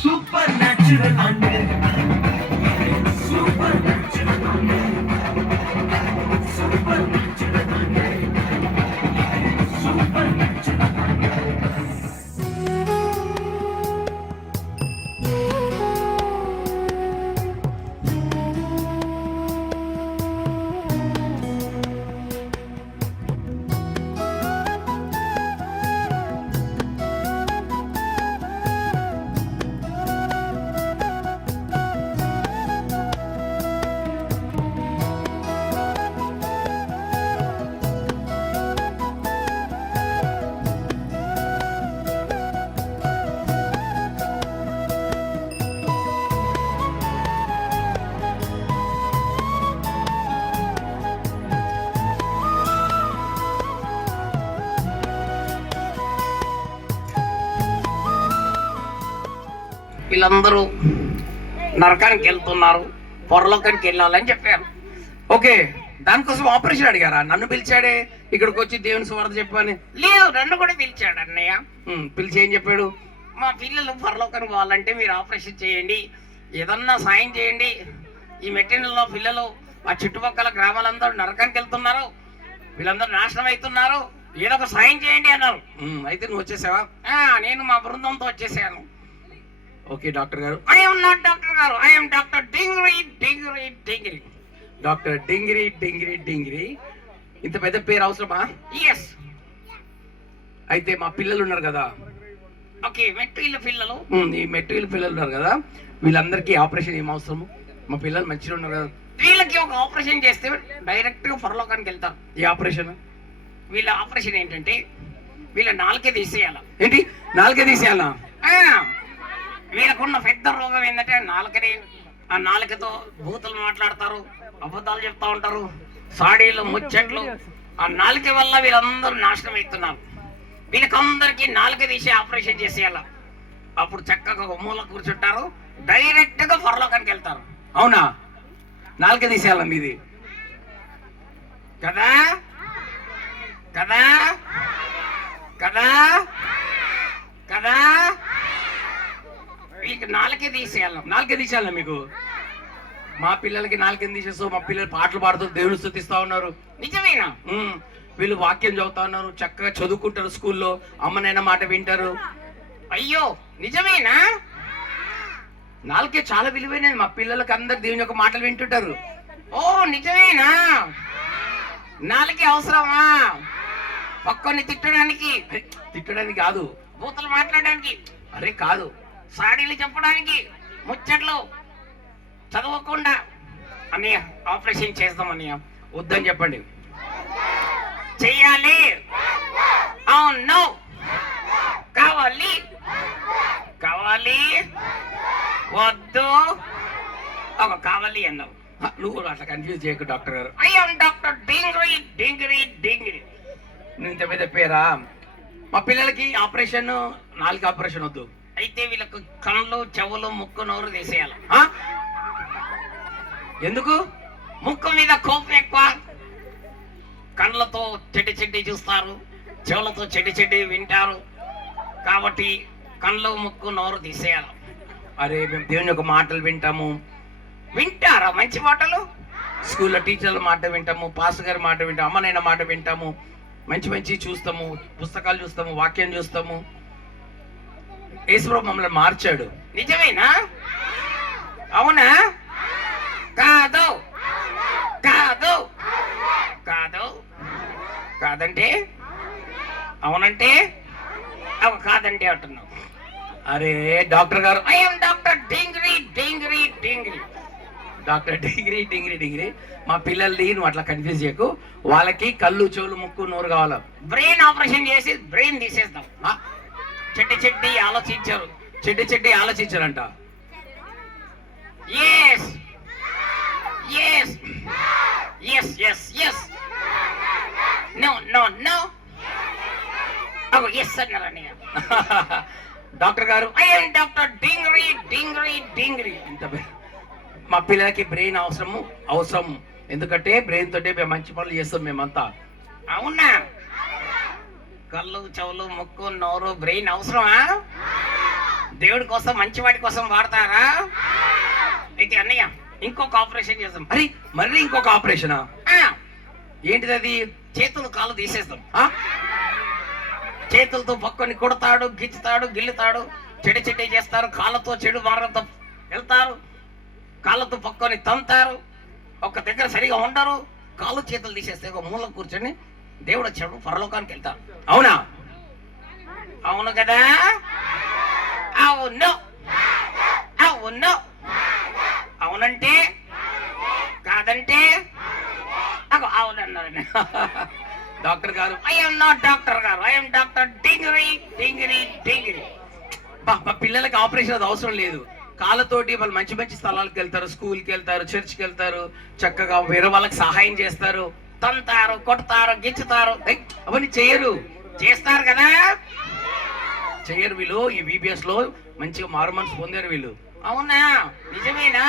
Super natural అంటే super వీళ్ళందరూ నరకానికి వెళ్తున్నారు, పొరలోకానికి వెళ్ళాలని చెప్పారు. ఓకే, దానికోసం ఆపరేషన్ అడిగారా? నన్ను పిలిచాడే ఇక్కడికి వచ్చి దేవుని సువార్త చెప్పని? లేదు, నన్ను కూడా పిలిచాడు అన్నయ్య. పిలిచి ఏం చెప్పాడు? మా పిల్లలు పొరలోకానికి పోవాలంటే మీరు ఆపరేషన్ చేయండి, ఏదన్నా సాయం చేయండి. ఈ మెట్టినలో పిల్లలు ఆ చుట్టుపక్కల గ్రామాలందరూ నరకానికి వెళ్తున్నారు, వీళ్ళందరూ నాశనం అవుతున్నారు, ఏదో ఒక సాయం చేయండి అన్నారు. అయితే నువ్వు వచ్చేసావా? నేను మా బృందంతో వచ్చేసాను. ఓకే డాక్టర్ గారు. ఐఎమ్ నాట్ డాక్టర్ గారు, I'm doctor Dingri Dingri Dingri. Doctor Dingri Dingri Dingri. ఇంత పెద్ద పేరు అవసరమా? ఎస్. అయితే మా పిల్లలు ఉన్నారు కదా, ఓకే మెట్రిల్ పిల్లలు, ఈ మెట్రిల్ పిల్లలు ఉన్నారు కదా, వీళ్ళందరికీ ఆపరేషన్ ఏం అవసరము? మా పిల్లలు మంచిగా ఉన్నారు కదా, వీళ్ళకి ఒక ఆపరేషన్ చేస్తే డైరెక్ట్ గా పరలోకానికి వెళ్తారు. ఈ ఆపరేషన్, వీళ్ళ ఆపరేషన్ ఏంటంటే వీళ్ళ నాలుకే తీసేయాల. ఏంటి నాలుకే తీసేయాలా? వీళ్ళకున్న పెద్ద రోగం ఏంటంటే నాలుకని. ఆ నాలుకతో బూతులు మాట్లాడతారు, అబద్ధాలు చెప్తా ఉంటారు, సాడీలు ముచ్చట్లు. ఆ నాలుక వల్ల వీళ్ళందరూ నాశనం అవుతున్నారు. వీళ్ళకందరికీ నాలుక తీసి ఆపరేషన్ చేసేయాల. అప్పుడు చక్కగా ఒక మూల కూర్చుంటారు, డైరెక్ట్ గా పరలోకానికి వెళ్తారు. అవునా? నాలుక తీసేయాల మీది కదా కదా కదా కదా. వీళ్ళకి నాలుకే తీసేయాలి. నాలుకే తీసేయాలి మీకు? మా పిల్లలకి నాలుగే తీసేస్తావు. మా పిల్లలు పాటలు పాడుతూ దేవుని స్తుతిస్తా ఉన్నారు. నిజమేనా? వీళ్ళు వాక్యం చదువుతా ఉన్నారు, చక్కగా చదువుకుంటారు, స్కూల్లో అమ్మనైనా మాట వింటారు. అయ్యో నిజమేనా? నాలుకే చాలా విలువైనది. మా పిల్లలకి అందరు దేవుని యొక్క మాటలు వింటుంటారు. ఓ నిజమేనా? నాలుకే అవసరమా? పక్కని తిట్టడానికి? తిట్టడానికి కాదు, బూతులు మాట్లాడడానికి. అరే కాదు, సాడీలు చెప్పడానికి, ముచ్చట్లు. చదవకుండా అన్నయ్య ఆపరేషన్ చేద్దాం అన్నయ్య. వద్దని చెప్పండి. చెయ్యాలి? అవును. కావాలి? కావాలి. వద్దు. కావాలి అన్నావు. నువ్వు అట్లా కన్ఫ్యూజ్ చేయకు డాక్టర్ గారు. I'm doctor Dingri Dingri Dingri. నువ్వు ఇంత పెద్ద పేరా? మా పిల్లలకి ఆపరేషన్, నాలుగు ఆపరేషన్ వద్దు. అయితే వీళ్ళకు కళ్ళు, చెవులు, ముక్కు, నోరు తీసేయాలి. ఎందుకు? ముక్కు మీద కోపం ఎక్కువ, కళ్ళతో చెడ్డి చెడ్డి చూస్తారు, చెవులతో చెడ్డి చెడ్డి వింటారు. కాబట్టి కళ్ళు, ముక్కు, నోరు తీసేయాలి. అరే మేము దేవుని యొక్క మాటలు వింటాము. వింటారా మంచి మాటలు? స్కూల్లో టీచర్ల మాట వింటాము, పాస్టర్ గారి మాట వింటాము, అమ్మనైనా మాట వింటాము, మంచి మంచి చూస్తాము, పుస్తకాలు చూస్తాము, వాక్యం చూస్తాము. యేసుప్రభు మమ్మల్ని మార్చాడు. నిజమేనా? అవునా? కాదు కాదు కాదు కాదంటే అవునంటే కాదంటే అంటున్నావు. అరే డాక్టర్ గారు, I'm doctor Dingri Dingri Dingri. Doctor Dingri Dingri Dingri. మా పిల్లల్ని నువ్వు అట్లా కన్ఫ్యూజ్ చేయకు. వాళ్ళకి కళ్ళు, చెవులు, ముక్కు, నోరు కావాలా? బ్రెయిన్ ఆపరేషన్ చేసి బ్రెయిన్ తీసేస్తాం. చెడ్డి చెడ్డి ఆలోచించారు, చెడ్డి చెడ్డి ఆలోచించారంట. Yes yes yes yes yes. No no no. Yes అన్నారని. డాక్టర్ గారు, ఐఎమ్ డాక్టర్ డింగ్రీ డింగ్రీ డింగ్రీ. ఇంత మా పిల్లలకి బ్రెయిన్ అవసరం ఎందుకంటే బ్రెయిన్ తోటే మేము మంచి పనులు చేస్తాం మేమంతా. అవునా? కళ్ళు, చెవులు, ముక్కు, నోరు, బ్రెయిన్ అవసరమా? దేవుడి కోసం, మంచి వాటి కోసం వాడతారా? అయితే అన్నయ్య ఇంకొక ఆపరేషన్ చేస్తాం. అరే మళ్ళీ ఇంకొక ఆపరేషనా? ఏంటిది అది? చేతులు కాళ్ళు తీసేస్తాం. చేతులతో పక్కని కొడతాడు, గిచ్చుతాడు, గిల్లుతాడు, చెడు చేస్తారు. కాళ్ళతో చెడు మార్గంతో వెళ్తారు, కాళ్ళతో పక్కని తంతారు, ఒక దగ్గర సరిగా ఉండరు. కాళ్ళు చేతులు తీసేస్తే ఒక మూల కూర్చొని దేవుడు వచ్చాడు పరలోకానికి వెళ్తారు. అవునా? అవును కదా? అవును. అవును. అవునంటే కాదంటే అవునన్నారు. డాక్టర్ గారు, ఐఎమ్ నాట్ డాక్టర్ గారు, ఐఎమ్ డాక్టర్ డింగిరి డింగిరి డింగిరి. మా పిల్లలకి ఆపరేషన్ అది అవసరం లేదు. కాళ్ళతోటి వాళ్ళు మంచి మంచి స్థలాలకు వెళ్తారు, స్కూల్కి వెళ్తారు, చర్చ్కి వెళ్తారు, చక్కగా వేరే వాళ్ళకి సహాయం చేస్తారు, తంతారు, కొడతారు, గిచ్చుతారు. అవన్నీ చేయరు. చేస్తారు కదా? చెయ్యరు వీళ్ళు. ఈ VBS లో మంచిగా మారు మనసు పొందారు వీళ్ళు. అవునా? నిజమేనా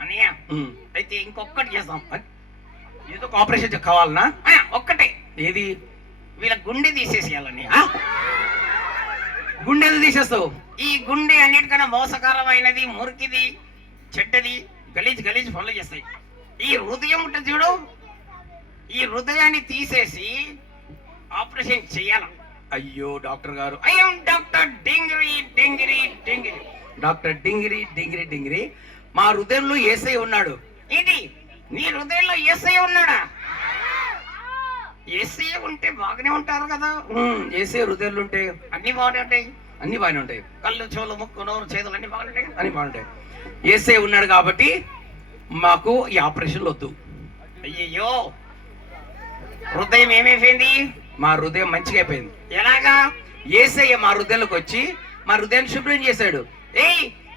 అన్నయ్య? అయితే ఇంకొకటి చేస్తాం. ఏదో ఒక ఆపరేషన్ కావాలనా? ఒక్కటే. ఏది? వీళ్ళ గుండె తీసేసేయాలన్నయ్య. గుండె ఎందుకు తీసేస్తావు? ఈ గుండె అన్నిటికన్నా మోసకరమైనది, మురికిది, చెడ్డది, గలీజ్ పనులు చేస్తాయి. ఈ హృదయం ఉంటుంది చూడు, ఈ హృదయాన్ని తీసేసి ఆపరేషన్ చేయాల. అయ్యో డాక్టర్ గారు, ఐఎమ్ డాక్టర్ డింగిరి డింగిరి డింగిరి. డాక్టర్ డింగిరి డింగిరి డింగిరి. మా హృదయంలో యేసయ్య ఉన్నాడు. ఏంటి? నీ హృదయంలో యేసయ్య ఉన్నాడా? యేసయ్య ఉంటే బాగానే ఉంటారు కదా. యేసయ్య హృదయంలో ఉంటే అన్ని బాగానే ఉంటాయి. అన్ని బాగానే ఉంటాయి. కళ్ళు, చెవులు, ముక్కు, నోరు, చేతులు అన్ని బాగుంటాయి. అన్ని బాగుంటాయి. యేసయ్య ఉన్నాడు కాబట్టి మాకు ఈ ఆపరేషన్లు వద్దు. అయ్యయ్యో, హృదయం ఏమైపోయింది? మా హృదయం మంచిగా అయిపోయింది. ఎలాగా? యేసయ్య మా హృదయంలోకి వచ్చి మా హృదయాన్ని శుభ్రం చేశాడు.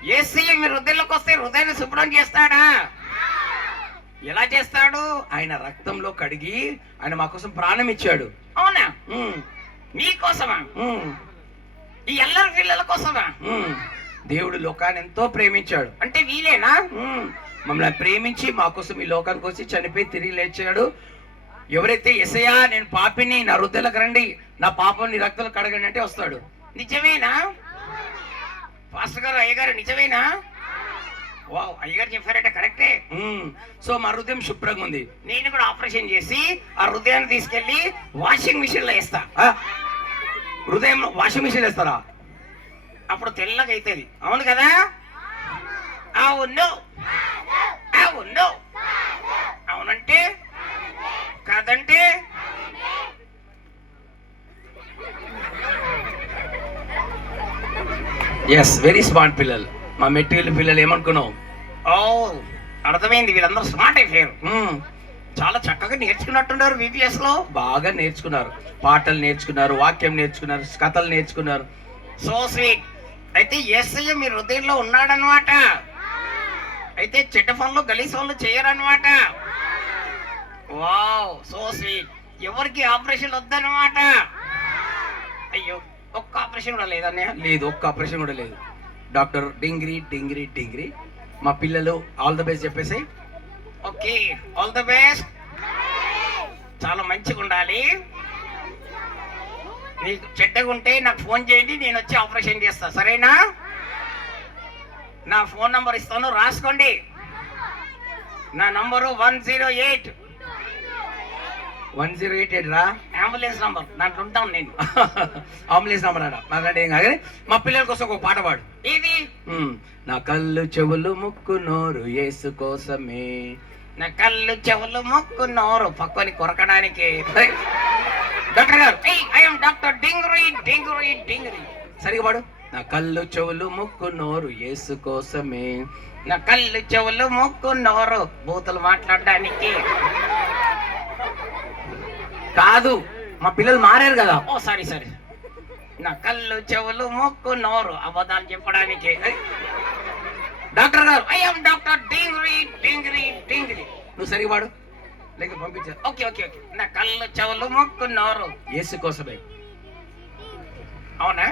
యేసయ్య మీ హృదయంలోకి వస్తే హృదయాన్ని శుభ్రం చేస్తాడా? ఎలా చేస్తాడు? ఆయన రక్తంలో కడిగి ఆయన మా కోసం ప్రాణం ఇచ్చాడు. అవునా? మీకోసమా? ఈ ఎల్లరి పిల్లల కోసమా? దేవుడు లోకాన్ని ఎంతో ప్రేమించాడు. అంటే వీలేనా? మమ్మల్ని ప్రేమించి మా కోసం ఈ లోకానికి వచ్చి చనిపోయి తిరిగి లేచాడు. ఎవరైతే యేసయ్యా నేను పాపిని, నా హృదయాలకు రండి, నా పాపం నీ రక్తంలో కడగండి అంటే వస్తాడు. నిజమేనా పాస్టర్ గారు, అయ్యగారు? నిజమేనా? వావ్, అయ్యగారు చెప్పారంటే కరెక్టే. సో మా హృదయం శుభ్రంగా ఉంది. నేను కూడా ఆపరేషన్ చేసి ఆ హృదయాన్ని తీసుకెళ్లి వాషింగ్ మిషన్ లో వేస్తా. హృదయం వాషింగ్ మిషన్ వేస్తారా? అప్పుడు తెల్లగా అవుతుంది. అవును కదా? అవును. అవును. అవునంటే కాదంటే ఎస్, వెరీ స్మార్ట్ పిల్లలు. మా మెటీరియల్ పిల్లలు ఏమనుకున్నావు? ఓ, అర్థమైంది. వీళ్ళందరూ స్మార్ట్ అయిపోయారు. చాలా చక్కగా నేర్చుకున్నట్టున్నారు. VBS లో బాగా నేర్చుకున్నారు. పాటలు నేర్చుకున్నారు, వాక్యం నేర్చుకున్నారు, కథలు నేర్చుకున్నారు. So sweet. అయితే యేసయ్య మీ హృదయంలో ఉన్నాడనమాట. అయితే చెడ్డ పనులు, గలీజ్ పనులు చేయరనమాట. Wow, so sweet. ఎవరికి ఆపరేషన్ వద్దనమాట. అయ్యో, ఒక్క ఆపరేషన్ కూడా లేదన్నయ్య? లేదు, ఒక్క ఆపరేషన్ కూడా లేదు. డాక్టర్ డింగిరి డింగిరి డింగిరి. మా పిల్లలు ఆల్ ద బెస్ట్ చెప్పేసి. Okay, all the best. చాలా మంచిగా ఉండాలి. నీకు చెడ్డగా ఉంటే నాకు ఫోన్ చేయండి, నేను వచ్చి ఆపరేషన్ చేస్తా. సరేనా? నా ఫోన్ నంబర్ ఇస్తాను, రాసుకోండి. నా నంబరు 108. 108 రా, అంబులెన్స్ నంబర్. దాంట్లో ఉంటాను నేను. అంబులెన్స్ నంబర్ అడా మాట్లాడే ఏం కాదు. మా పిల్లల కోసం ఒక పాట పాడు. ఇది నా కళ్ళు, చెవులు, ముక్కు, నోరు యేసు కోసమే. నా కళ్ళు, చెవులు, ముక్కు, నోరు పక్కని కొరకడానికి. డాక్టర్ గారు, ఐఎమ్ డాక్టర్ డింగిరి డింగిరి డింగిరి. సరిగా పాడు. నా కళ్ళు, చెవులు, ముక్కు, నోరు యేసు కోసమే. నా కళ్ళు, చెవులు, ముక్కు, నోరు బూతులు మాట్లాడడానికి కాదు. మా పిల్లలు మారారు కదా. ఓ సారీ. నా కళ్ళు, చెవులు, ముక్కు, నోరు అబద్ధాలు చెప్పడానికి. డాక్టర్ గారు, ఐఎమ్ డాక్టర్ డింగిరి డింగిరి డింగిరి. నువ్వు సరిగా పాడు, లేక పంపించారు. ఓకే. నా కళ్ళు, చెవులు, ముక్కు, నోరు యేసు కోసమే. అవునా?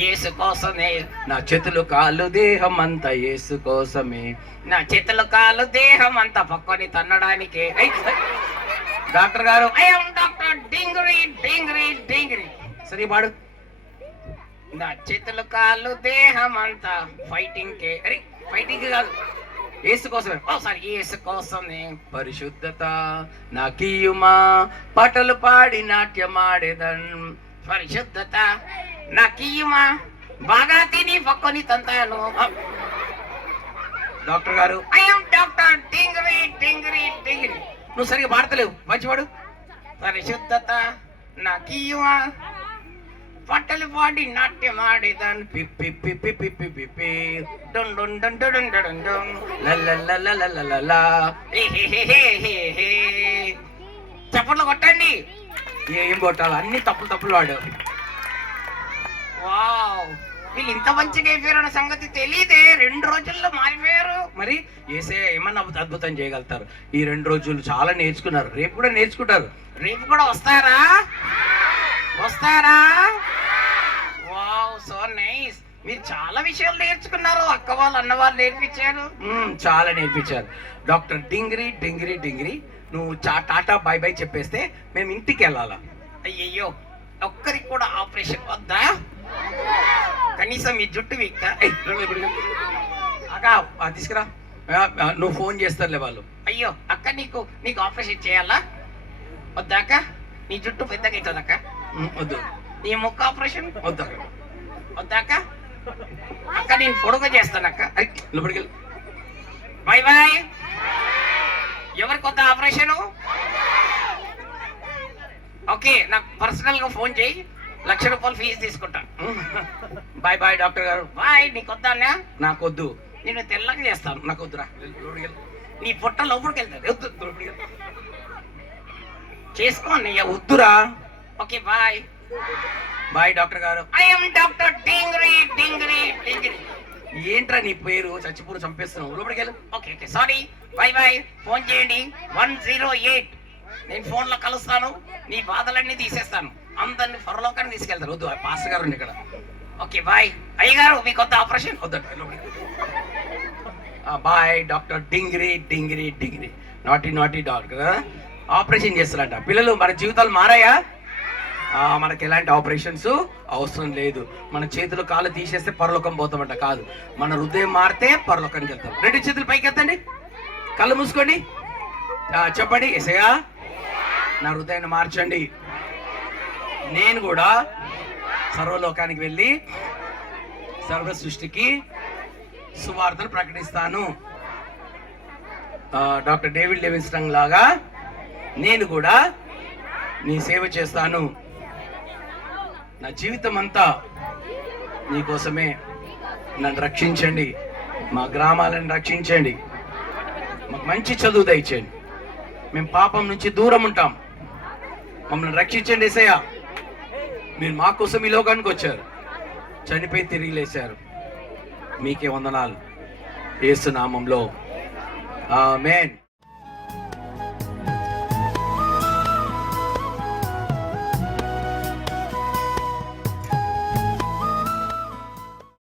యేసు కోసమే నా చేతులు కాళ్ళు దేహం అంతా యేసు కోసమే నా చేతులు కాళ్ళు దేహం అంతా పక్కని తన్నడానికే డాక్టర్ గారు ఐఎమ్ డాక్టర్ డింగ్రీ డింగ్రీ డింగ్రీ సరే పాడు నా చేతులు కాళ్ళు దేహం అంతా ఫైటింగ్ కే అరే ఫైటింగ్ కాదు యేసు కోసమే ఓ సారీ యేసు కోసమే పరిశుద్ధత నాకీయుమా పాటలు పాడి నాట్యమాడేదన్ పరిశుద్ధత నాకీయుమా బాగా తిని పక్కని తంతాను డాక్టర్ గారు ఐఎమ్ డాక్టర్ డింగ్రీ డింగ్రీ డింగ్రీ నువ్వు సరిగా పాడతలేవు మంచివాడు పరిశుద్ధత నాకీయుమా పట్టలు పాడి నాట్యం ఆడేదాన్ పిప్పి పిప్పి పిప్పి పిప్పి డొన్ డొన్ డొన్ డొన్ డొన్ డొన్ లల్లల్లల్లల్లల్లల్లా చప్పట్లు కొట్టండి ఏం కొట్టాలి అన్ని తప్పులు వాడు వావ్ వీళ్ళు ఇంత మంచిగా అయిపోయారన్న సంగతి తెలియదే 2 రోజుల్లో మారిపోయారు మరి ఏసయ్య ఏమన్నా అద్భుతం చేయగలుగుతారు ఈ 2 రోజులు చాలా నేర్చుకున్నారు రేపు కూడా నేర్చుకుంటారు రేపు కూడా వస్తారా వావ్ సో నైస్ మీరు చాలా విషయాలు నేర్చుకున్నారు అక్క వాళ్ళు అన్న వాళ్ళు నేర్పించారు చాలా నేర్పించారు డాక్టర్ డింగ్రీ డింగ్రీ డింగ్రీ నువ్వు టాటా బై బై చెప్పేస్తే మేము ఇంటికి వెళ్ళాలా అయ్యయ్యో ఒక్కరికి కూడా ఆపరేషన్ వద్దా కనీసం మీ జుట్టు అక్క తీసుకురా నువ్వు ఫోన్ చేస్తారులే వాళ్ళు అయ్యో అక్క నీకు ఆపరేషన్ చేయాలా వద్దా అక్క నీ జుట్టు పెద్దగా అవుతుంది అక్క వద్దు నీ ముక్క ఆపరేషన్ వద్దా వద్దాక అక్క నేను పొడుగు చేస్తాను అక్క లోపలికి బాయ్ బాయ్ ఎవరికి వద్దా ఆపరేషన్ ఓకే నాకు పర్సనల్ గా ఫోన్ చేయి ₹1,00,000 ఫీజు తీసుకుంటా బాయ్ బాయ్ డాక్టర్ గారు బాయ్ నీకు వద్దా నాకు వద్దు నేను తెల్లగా చేస్తాను నాకు వద్దురా నీ పొట్ట లోపలికి వెళ్తాను చేసుకోండి వద్దురా ఓకే బాయ్ బాయ్ డాక్టర్ గారు ఐఎమ్ డాక్టర్ డింగ్రీ డింగ్రీ డింగ్రీ ఏంట్రా నీ పేరు చచ్చిపూరు చంపేస్తున్నావు లోపలికి వెళ్ళు okay okay sorry bye bye phone చేయండి 108 నేను ఫోన్ లో కలుస్తాను నీ బాధలన్నీ తీసేస్తాను అందరిని పరలోకాన్ని తీసుకెళ్తారు వద్దు పాస్టర్ గారు ఇక్కడ ఓకే బాయ్ అయ్యగారు మీ కొత్త ఆపరేషన్ వద్దండి బాయ్ డాక్టర్ డింగ్రీ డింగ్రీ డింగ్రీ నాటి డాక్టర్ ఆపరేషన్ చేస్తారంట పిల్లలు మన జీవితాలు మారాయా మనకి ఎలాంటి ఆపరేషన్స్ అవసరం లేదు మన చేతులు కాళ్ళు తీసేస్తే పరలోకం పోతామంట కాదు మన హృదయం మారితే పరలోకానికి వెళ్తాం 2 చేతులు పైకి ఎత్తండి కళ్ళు మూసుకోండి చెప్పండి యేసయ్యా నా హృదయాన్ని మార్చండి నేను కూడా సర్వలోకానికి వెళ్ళి సర్వ సృష్టికి సువార్తను ప్రకటిస్తాను డాక్టర్ డేవిడ్ లెవిన్స్టన్ లాగా నేను కూడా నీ సేవ చేస్తాను నా జీవితం అంతా నీకోసమే నన్ను రక్షించండి మా గ్రామాలను రక్షించండి మాకు మంచి చదువు దయచేయండి మేము పాపం నుంచి దూరం ఉంటాం మమ్మల్ని రక్షించండి యేసయ్యా మీరు మా కోసం ఈ లోకానికి వచ్చారు చనిపోయి తిరిగి లేచారు మీకే వందనాలు యేసు నామంలో ఆమేన్